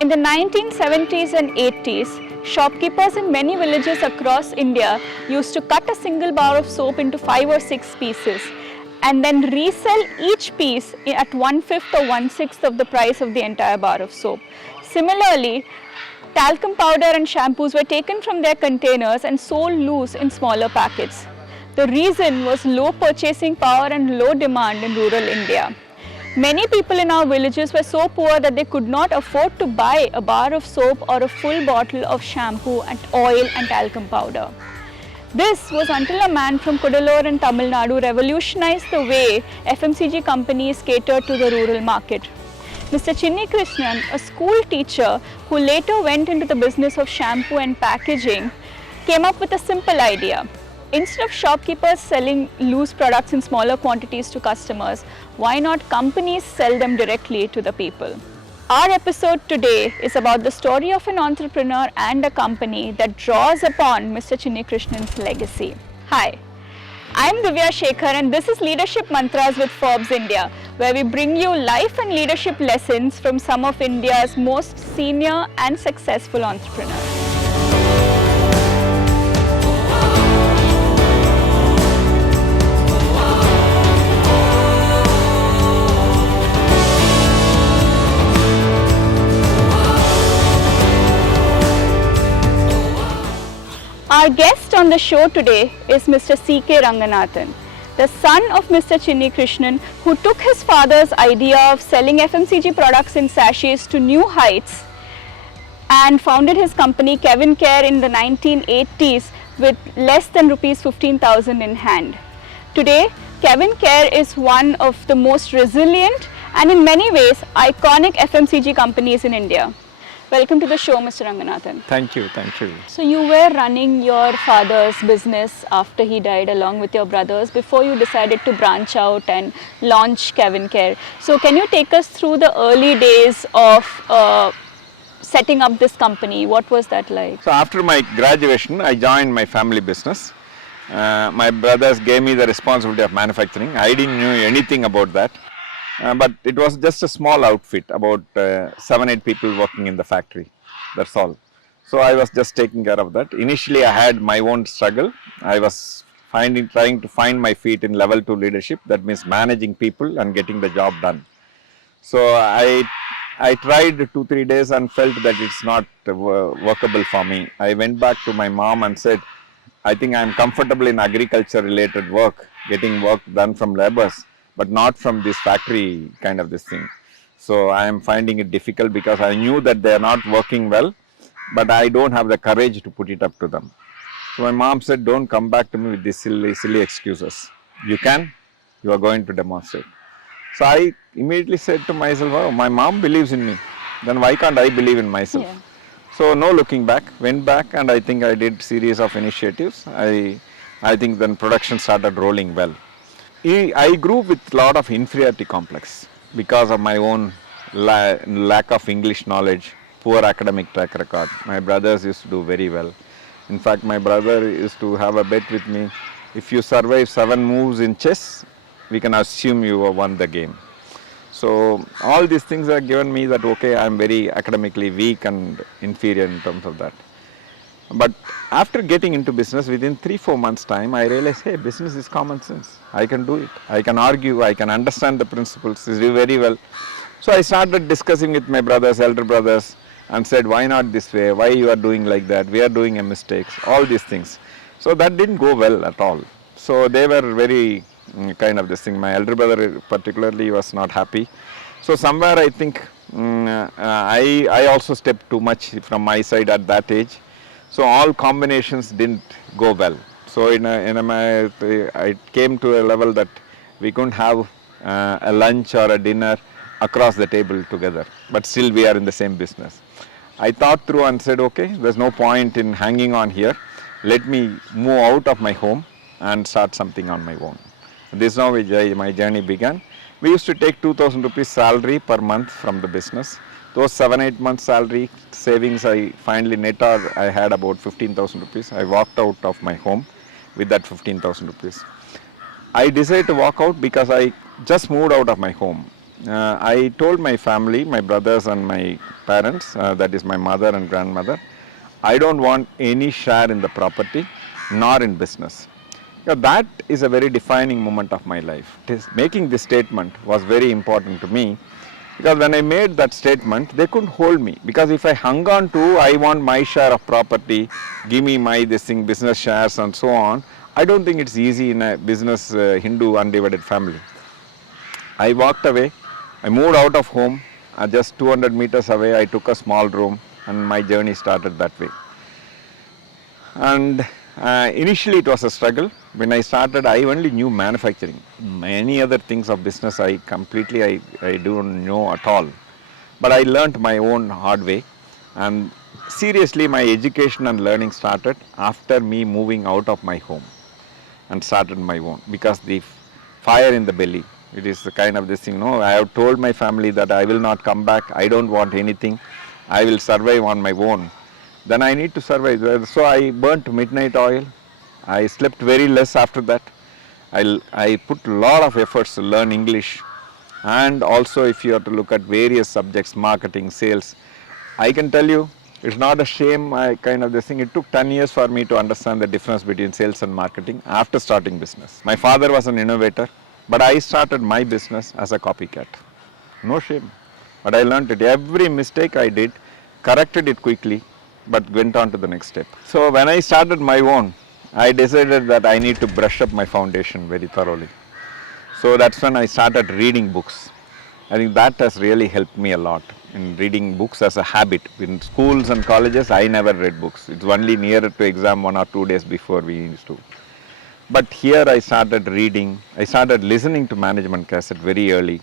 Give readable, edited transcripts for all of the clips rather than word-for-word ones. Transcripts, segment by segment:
In the 1970s and 80s, shopkeepers in many villages across India used to cut a single bar of soap into 5 or 6 pieces and then resell each piece at 1/5 or 1/6 of the price of the entire bar of soap. Similarly, talcum powder and shampoos were taken from their containers and sold loose in smaller packets. The reason was low purchasing power and low demand in rural India. Many people in our villages were so poor that they could not afford to buy a bar of soap or a full bottle of shampoo and oil and talcum powder. This was until a man from Kudalur in Tamil Nadu revolutionized the way FMCG companies catered to the rural market. Mr. Chinni Krishnan, a school teacher who later went into the business of shampoo and packaging, came up with a simple idea. Instead of shopkeepers selling loose products in smaller quantities to customers, why not companies sell them directly to the people? Our episode today is about the story of an entrepreneur and a company that draws upon Mr. Chinni Krishnan's legacy. Hi, I'm Divya, Shekhar, and this is Leadership Mantras with Forbes India, where we bring you life and leadership lessons from some of India's most senior and successful entrepreneurs. Our guest on the show today is Mr. CK Ranganathan, the son of Mr. Chinni Krishnan, who took his father's idea of selling FMCG products in sachets to new heights and founded his company CavinKare in the 1980s with less than rupees 15,000 in hand. Today, CavinKare is one of the most resilient and in many ways iconic FMCG companies in India. Welcome to the show, Mr. Ranganathan. Thank you, thank you. So you were running your father's business after he died along with your brothers before you decided to branch out and launch CavinKare. So can you take us through the early days of setting up this company? What was that like? So after my graduation, I joined my family business. My brothers gave me the responsibility of manufacturing. I didn't know anything about that. But it was just a small outfit, about 7-8 people working in the factory, that's all. So I was just taking care of that. Initially I had my own struggle. I was trying to find my feet in level 2 leadership, that means managing people and getting the job done. So I tried 2-3 days and felt that it's not workable for me. I went back to my mom and said, I think I'm comfortable in agriculture related work, getting work done from laborers, but not from this factory kind of this thing. So I am finding it difficult because I knew that they are not working well, but I don't have the courage to put it up to them. So my mom said, don't come back to me with these silly excuses. You are going to demonstrate. So I immediately said to myself, oh, my mom believes in me, then why can't I believe in myself? Yeah. So no looking back, went back, and I think I did series of initiatives. I think then production started rolling well. I grew with a lot of inferiority complex because of my own lack of English knowledge, poor academic track record. My brothers used to do very well. In fact, my brother used to have a bet with me, if you survive 7 moves in chess, we can assume you have won the game. So all these things have given me that, okay, I am very academically weak and inferior in terms of that. But after getting into business, within 3-4 months time, I realized, hey, business is common sense. I can do it. I can argue. I can understand the principles very well. So I started discussing with my brothers, elder brothers, and said, why not this way? Why you are doing like that? We are doing a mistakes. All these things. So that didn't go well at all. So they were very kind of this thing. My elder brother particularly was not happy. So somewhere I think I also stepped too much from my side at that age. So all combinations didn't go well. So I came to a level that we couldn't have a lunch or a dinner across the table together, but still we are in the same business. I thought through and said, okay, there's no point in hanging on here. Let me move out of my home and start something on my own. This is how my journey began. We used to take 2,000 rupees salary per month from the business. Those 7-8 months salary savings, I finally net out, I had about 15,000 rupees. I walked out of my home with that 15,000 rupees. I decided to walk out because I just moved out of my home. I told my family, my brothers and my parents, that is my mother and grandmother, I don't want any share in the property nor in business. That is a very defining moment of my life. Making this statement was very important to me, because when I made that statement, they couldn't hold me, because if I hung on to, I want my share of property, give me my business shares and so on, I don't think it's easy in a business Hindu undivided family. I walked away, I moved out of home, just 200 meters away I took a small room, and my journey started that way. And initially it was a struggle. When I started, I only knew manufacturing. Many other things of business I don't know at all. But I learnt my own hard way, and seriously my education and learning started after me moving out of my home and started my own, because the fire in the belly, it is the kind of this thing, no, I have told my family that I will not come back, I don't want anything, I will survive on my own. Then I need to survive. So I burnt midnight oil, I slept very less after that. I put a lot of efforts to learn English, and also if you have to look at various subjects, marketing, sales, I can tell you, it's not a shame, kind of this thing. It took 10 years for me to understand the difference between sales and marketing after starting business. My father was an innovator, but I started my business as a copycat. No shame. But I learned it. Every mistake I did, corrected it quickly, but went on to the next step. So when I started my own, I decided that I need to brush up my foundation very thoroughly. So that's when I started reading books. I think that has really helped me a lot in reading books as a habit. In schools and colleges, I never read books. It's only nearer to exam 1 or 2 days before we used to. But here I started reading, I started listening to management cassette very early,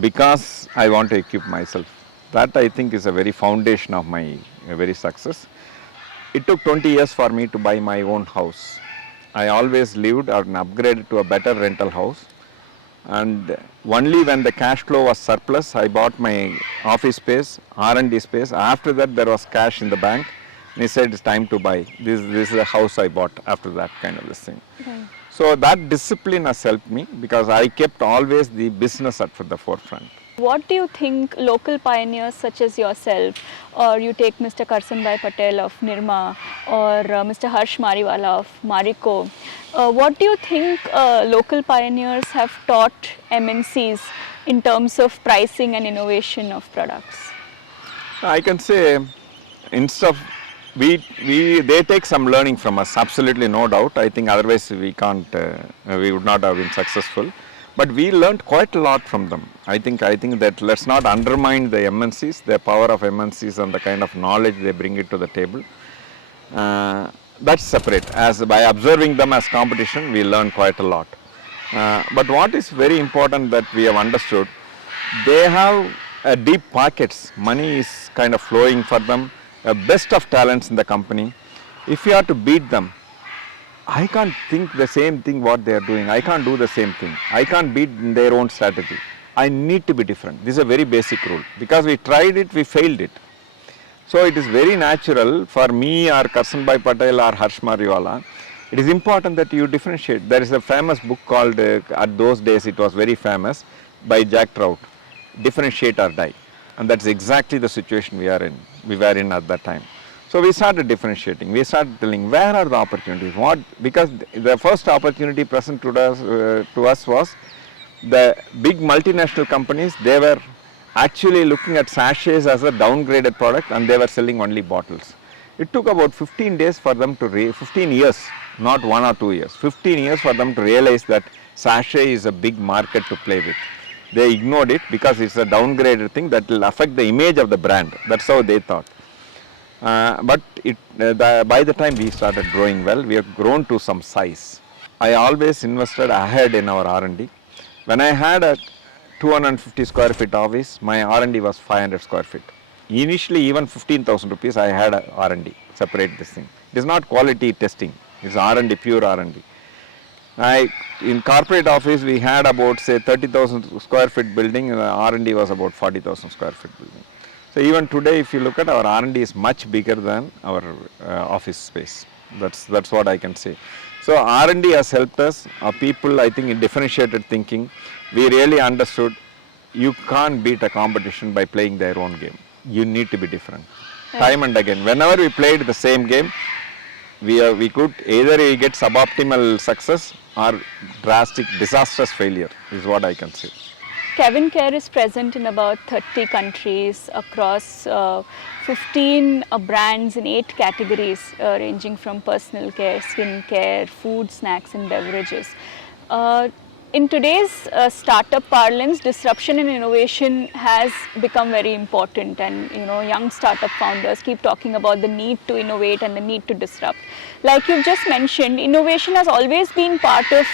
because I want to equip myself. That I think is a very foundation of my very success. It took 20 years for me to buy my own house. I always lived and upgraded to a better rental house. And only when the cash flow was surplus, I bought my office space, R&D space. After that, there was cash in the bank. And he said, it's time to buy. This is the house I bought after that kind of this thing. Okay. So that discipline has helped me, because I kept always the business at the forefront. What do you think local pioneers such as yourself, or you take Mr. Karsanbhai Patel of Nirma, or Mr. Harsh Mariwala of Marico, what do you think local pioneers have taught MNCs in terms of pricing and innovation of products? I can say, instead of they take some learning from us, absolutely no doubt. I think otherwise we would not have been successful. But we learned quite a lot from them. I think that let's not undermine the MNCs, the power of MNCs and the kind of knowledge they bring it to the table. That's separate. As by observing them as competition, we learn quite a lot. But what is very important that we have understood, they have deep pockets. Money is kind of flowing for them. Best of talents in the company. If you have to beat them, I can't think the same thing what they are doing. I can't do the same thing. I can't beat their own strategy. I need to be different. This is a very basic rule. Because we tried it, we failed it. So it is very natural for me or Karsanbhai Patel or Harsh Mariwala. It is important that you differentiate. There is a famous book called, at those days it was very famous, by Jack Trout, Differentiate or Die. And that's exactly the situation we were in at that time. So we started differentiating. We started telling where are the opportunities. Because the first opportunity present to us was the big multinational companies. They were actually looking at sachets as a downgraded product, and they were selling only bottles. It took about 15 days for them to 15 years, not 1 or 2 years, 15 years for them to realize that sachet is a big market to play with. They ignored it because it's a downgraded thing that will affect the image of the brand. That's how they thought. But by the time we started growing well, we have grown to some size. I always invested ahead in our R&D. When I had a 250 square feet office, my R&D was 500 square feet. Initially, even 15,000 rupees, I had a R&D, separate this thing. It is not quality testing, it's R&D, pure R&D. In corporate office, we had about say 30,000 square feet building, and R&D was about 40,000 square feet building. So even today, if you look at our R&D is much bigger than our office space. That's what I can say. So R&D has helped us. Our people, I think, in differentiated thinking, we really understood you can't beat a competition by playing their own game. You need to be different. Right. Time and again, whenever we played the same game, we could either we get suboptimal success or drastic disastrous failure is what I can say. CavinKare is present in about 30 countries across 15 brands in 8 categories ranging from personal care, skin care, food, snacks and beverages. In today's startup parlance, disruption and innovation has become very important, and young startup founders keep talking about the need to innovate and the need to disrupt. Like you've just mentioned, innovation has always been part of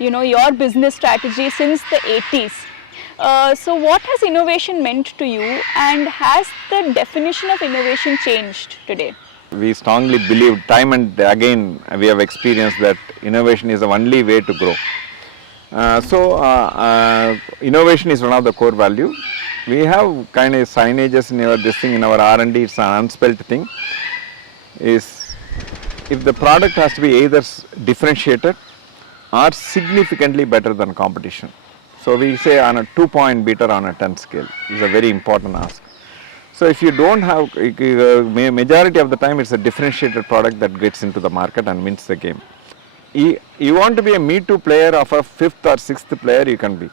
your business strategy since the 80s. So what has innovation meant to you, and has the definition of innovation changed today? We strongly believe, time and again we have experienced that innovation is the only way to grow. Innovation is one of the core value. We have kind of signages in our R&D, it's an unspelled thing, is if the product has to be either differentiated or significantly better than competition. So we say on a 2-point beater on a 10 scale is a very important ask. So if you don't have, majority of the time it's a differentiated product that gets into the market and wins the game. You want to be a Me Too player of a 5th or 6th player, you can be.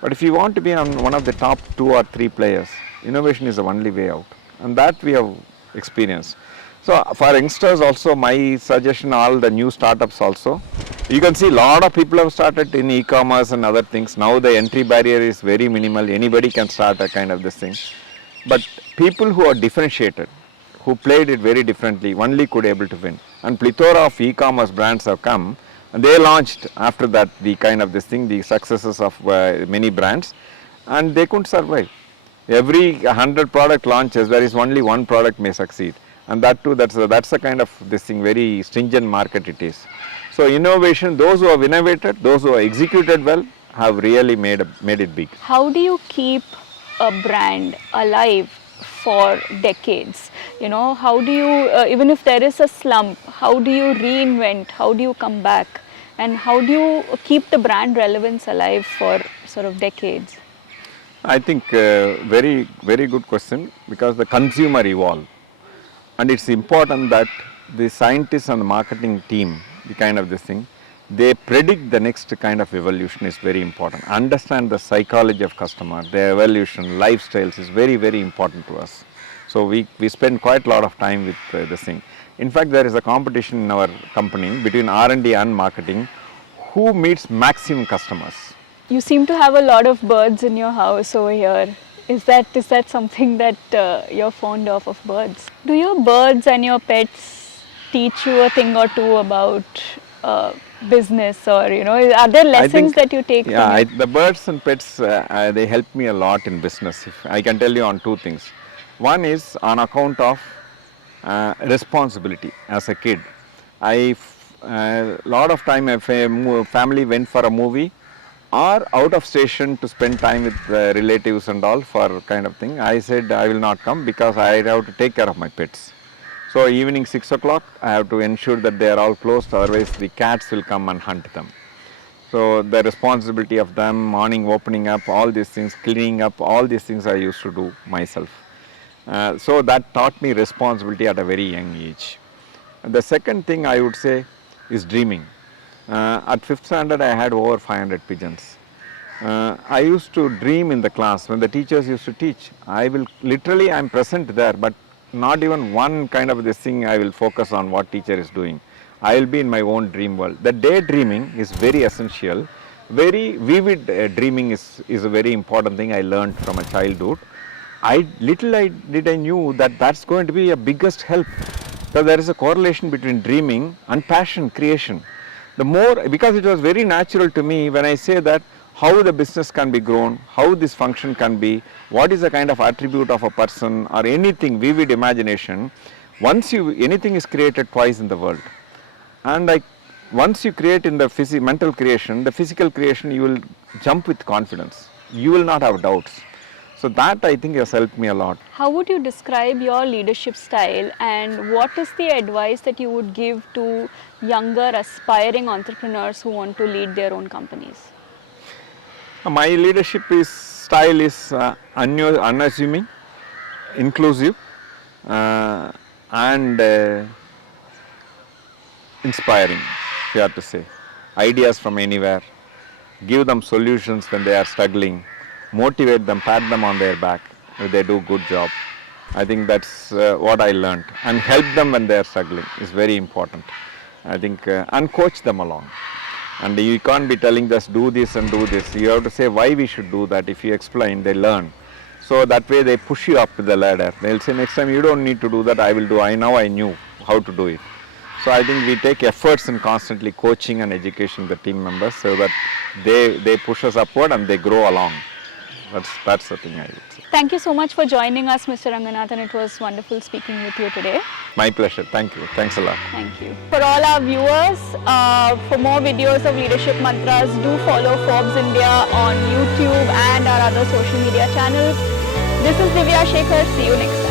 But if you want to be on one of the top 2 or 3 players, innovation is the only way out. And that we have experienced. So for youngsters also, my suggestion, all the new startups also, you can see a lot of people have started in e-commerce and other things. Now the entry barrier is very minimal. Anybody can start a kind of this thing. But people who are differentiated, who played it very differently, only could able to win. And plethora of e-commerce brands have come, and they launched after that the kind of this thing, the successes of many brands, and they couldn't survive. Every 100 product launches, there is only one product may succeed, and that too, that's a kind of this thing, very stringent market it is. So innovation, those who have innovated, those who have executed well, have really made it big. How do you keep a brand alive for decades? How do you, even if there is a slump, how do you reinvent, how do you come back, and how do you keep the brand relevance alive for sort of decades? I think very good question, because the consumer evolve, and it's important that the scientists and the marketing team, the kind of this thing, they predict the next kind of evolution is very important. Understand the psychology of customer, their evolution, lifestyles is very important to us. So we spend quite a lot of time with this thing. In fact, there is a competition in our company between R&D and marketing, who meets maximum customers. You seem to have a lot of birds in your house over here. Is that something that you're fond of birds? Do your birds and your pets teach you a thing or two about business, or are there lessons that you take from it? The birds and pets, they help me a lot in business. I can tell you on 2 things. One is on account of responsibility. As a kid, a lot of time if a family went for a movie or out of station to spend time with relatives and all for kind of thing, I said I will not come because I have to take care of my pets. So evening 6 o'clock, I have to ensure that they are all closed, otherwise the cats will come and hunt them. So the responsibility of them, morning opening up, all these things, cleaning up, all these things I used to do myself. So that taught me responsibility at a very young age. The second thing I would say is dreaming. At 5th standard, I had over 500 pigeons. I used to dream in the class when the teachers used to teach. I'm present there, but not even one kind of this thing I will focus on what teacher is doing. I will be in my own dream world. The daydreaming is very essential. Very vivid dreaming is a very important thing I learned from a childhood. I knew that that's going to be a biggest help. So there is a correlation between dreaming and passion, creation. The more, because it was very natural to me when I say that how the business can be grown, how this function can be, what is the kind of attribute of a person or anything, vivid imagination. Anything is created twice in the world. And once you create in the mental creation, the physical creation, you will jump with confidence. You will not have doubts. So that I think has helped me a lot. How would you describe your leadership style, and what is the advice that you would give to younger aspiring entrepreneurs who want to lead their own companies? My leadership is style is unassuming, inclusive, and inspiring, if you have to say. Ideas from anywhere, give them solutions when they are struggling, motivate them, pat them on their back if they do good job. I think that's what I learned, and help them when they are struggling is very important. I think and coach them along. And you can't be telling us do this and do this. You have to say why we should do that. If you explain, they learn. So that way they push you up the ladder. They'll say next time you don't need to do that, I will do. I knew how to do it. So I think we take efforts in constantly coaching and educating the team members so that they push us upward and they grow along. That's the thing I would say. Thank you so much for joining us, Mr. Ranganathan. It was wonderful speaking with you today. My pleasure. Thank you. Thanks a lot. Thank you. For all our viewers, for more videos of leadership mantras, do follow Forbes India on YouTube and our other social media channels. This is Divya, Shekhar. See you next time.